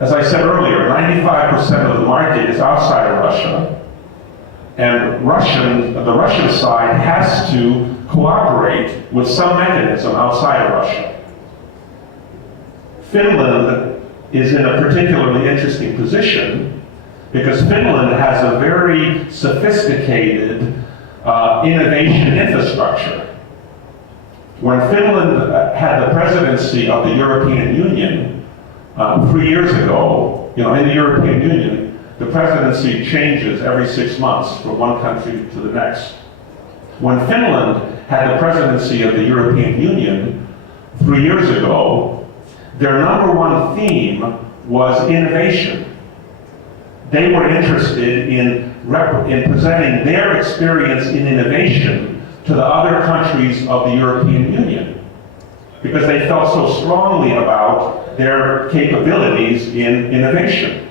As I said earlier, 95% of the market is outside of Russia, and the Russian side has to cooperate with some mechanism outside of Russia. Finland is in a particularly interesting position because Finland has a very sophisticated innovation infrastructure. When Finland had the presidency of the European Union 3 years ago, in the European Union, the presidency changes every 6 months from one country to the next. When Finland had the presidency of the European Union 3 years ago, their number one theme was innovation. They were interested in presenting their experience in innovation to the other countries of the European Union because they felt so strongly about their capabilities in innovation.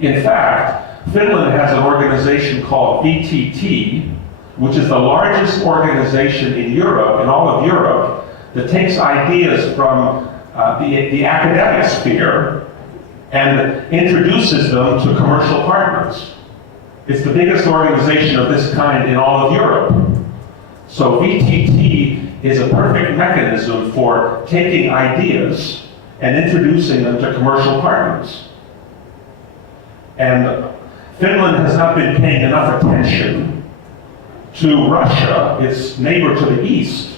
In fact, Finland has an organization called VTT, which is the largest organization in Europe, in all of Europe, that takes ideas from the academic sphere and introduces them to commercial partners. It's the biggest organization of this kind in all of Europe. So VTT is a perfect mechanism for taking ideas and introducing them to commercial partners. And Finland has not been paying enough attention to Russia, its neighbor to the east.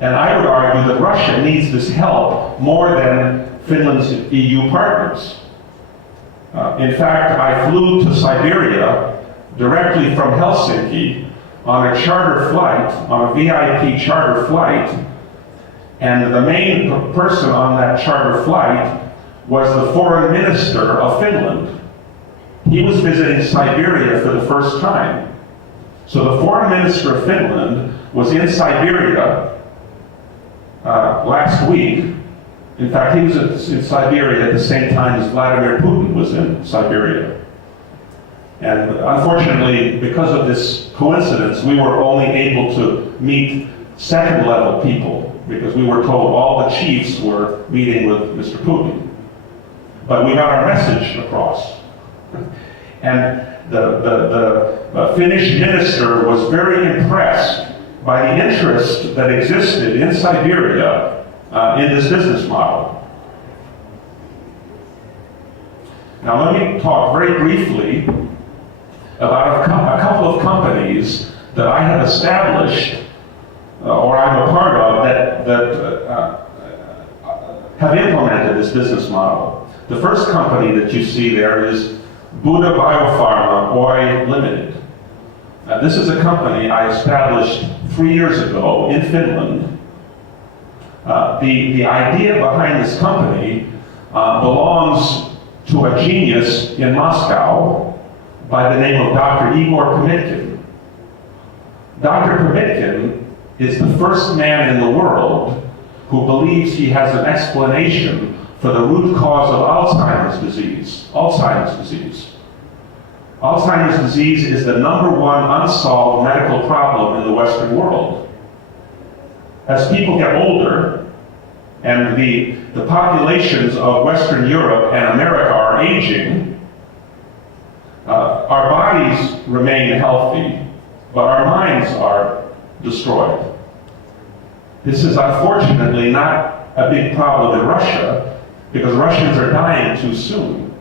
And I would argue that Russia needs this help more than Finland's EU partners. In fact, I flew to Siberia directly from Helsinki on a charter flight, on a VIP charter flight, and the main person on that charter flight was the foreign minister of Finland. He was visiting Siberia for the first time. So the foreign minister of Finland was in Siberia last week. In fact, he was in Siberia at the same time as Vladimir Putin was in Siberia. And unfortunately, because of this coincidence, we were only able to meet second-level people because we were told all the chiefs were meeting with Mr. Putin. But we got our message across. And the Finnish minister was very impressed by the interest that existed in Siberia in this business model. Now let me talk very briefly about a couple of companies that I have established or I'm a part of that have implemented this business model. The first company that you see there is Buddha Biopharma Oy Limited. This is a company I established 3 years ago in Finland. The idea behind this company belongs to a genius in Moscow by the name of Dr. Igor Pamitkin. Dr. Pamitkin is the first man in the world who believes he has an explanation for the root cause of Alzheimer's disease. Alzheimer's disease. Alzheimer's disease is the number one unsolved medical problem in the Western world. As people get older, and the populations of Western Europe and America are aging, our bodies remain healthy, but our minds are destroyed. This is unfortunately not a big problem in Russia, because Russians are dying too soon.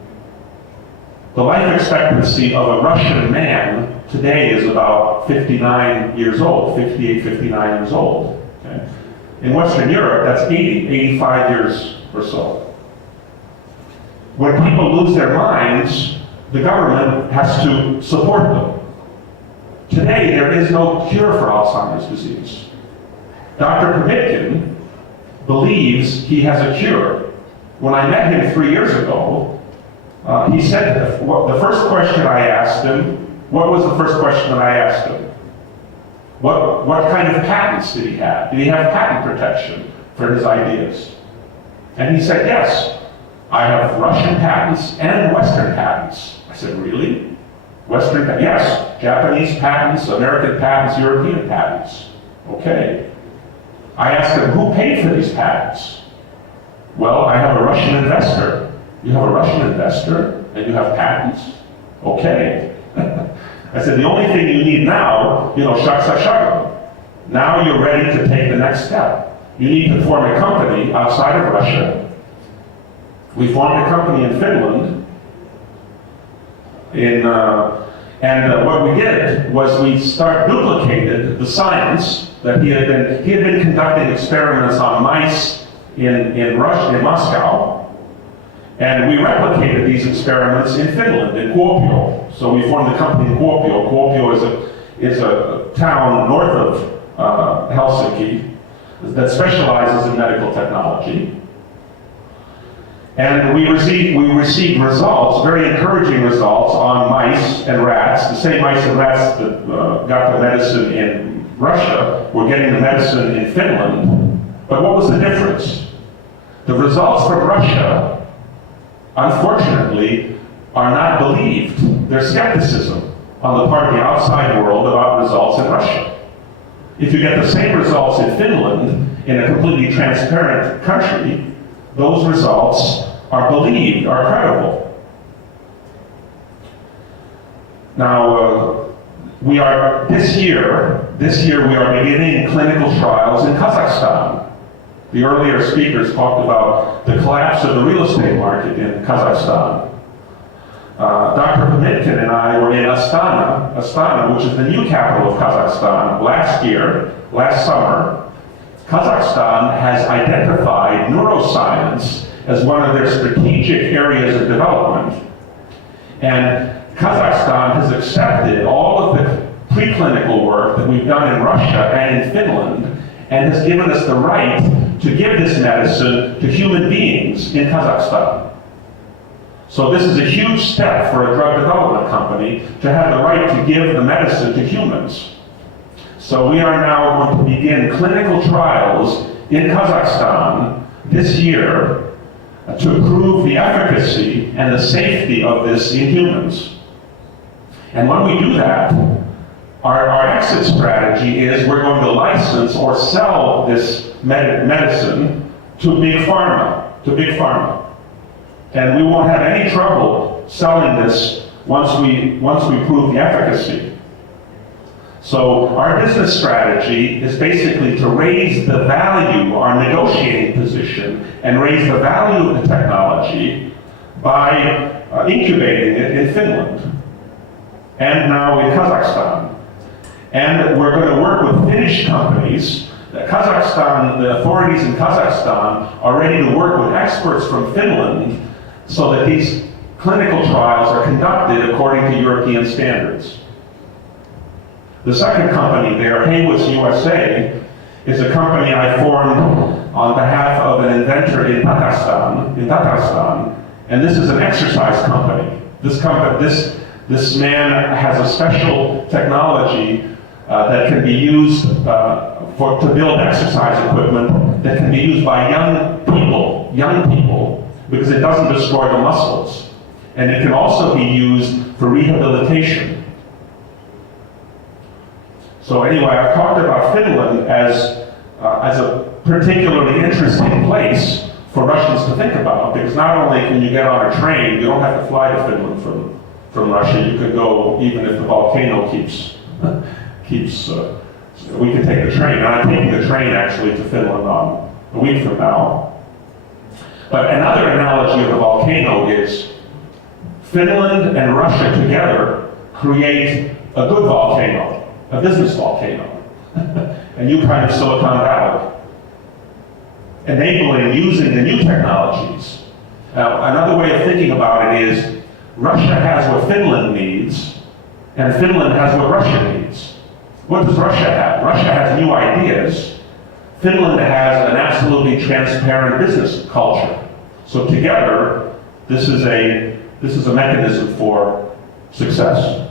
The life expectancy of a Russian man today is about 59 years old, 58, 59 years old. Okay? In Western Europe, that's 80, 85 years or so. When people lose their minds, the government has to support them. Today, there is no cure for Alzheimer's disease. Dr. Pamitkin believes he has a cure. When I met him 3 years ago, he said the first question I asked him, what was the first question that I asked him? What kind of patents did he have? Did he have patent protection for his ideas? And he said, yes, I have Russian patents and Western patents. I said, really? Western patents? Yes, Japanese patents, American patents, European patents. Okay. I asked him, who paid for these patents? Well, I have a Russian investor. You have a Russian investor and you have patents? Okay. I said, the only thing you need now, shaka. Now you're ready to take the next step. You need to form a company outside of Russia. We formed a company in Finland. And what we did was we duplicated the science that he had been conducting experiments on mice in Russia, in Moscow. And we replicated these experiments in Finland, in Kuopio. So we formed the company in Kuopio. Kuopio is a town north of Helsinki that specializes in medical technology. And we received results, very encouraging results, on mice and rats. The same mice and rats that got the medicine in Russia were getting the medicine in Finland. But what was the difference? The results from Russia, unfortunately, are not believed. There's skepticism on the part of the outside world about results in Russia. If you get the same results in Finland, in a completely transparent country, those results are believed, are credible. Now, this year we are beginning clinical trials in Kazakhstan. The earlier speakers talked about the collapse of the real estate market in Kazakhstan. Dr. Pamitkin and I were in Astana, which is the new capital of Kazakhstan, last summer. Kazakhstan has identified neuroscience as one of their strategic areas of development. And Kazakhstan has accepted all of the preclinical work that we've done in Russia and in Finland, and has given us the right to give this medicine to human beings in Kazakhstan. So this is a huge step for a drug development company to have the right to give the medicine to humans. So we are now going to begin clinical trials in Kazakhstan this year to prove the efficacy and the safety of this in humans. And when we do that, our exit strategy is we're going to license or sell this medicine to big pharma. And we won't have any trouble selling this once we prove the efficacy. So our business strategy is basically to raise the value, our negotiating position, and raise the value of the technology by incubating it in Finland and now in Kazakhstan. And we're going to work with Finnish companies. The authorities in Kazakhstan are ready to work with experts from Finland so that these clinical trials are conducted according to European standards. The second company there, Haywoods USA, is a company I formed on behalf of an inventor in Tatarstan, and this is an exercise company. This man has a special technology that can be used to build exercise equipment that can be used by young people, because it doesn't destroy the muscles. And it can also be used for rehabilitation. So anyway, I've talked about Finland as a particularly interesting place for Russians to think about, because not only can you get on a train, you don't have to fly to Finland from Russia. You could go even if the volcano keeps. We can take the train. And I'm taking the train actually to Finland a week from now. But another analogy of the volcano is Finland and Russia together create a good volcano, a business volcano, a new kind of Silicon Valley, enabling using the new technologies. Now, another way of thinking about it is Russia has what Finland needs, and Finland has what Russia needs. What does Russia have? Russia has new ideas. Finland has an absolutely transparent business culture. So together, this is a mechanism for success.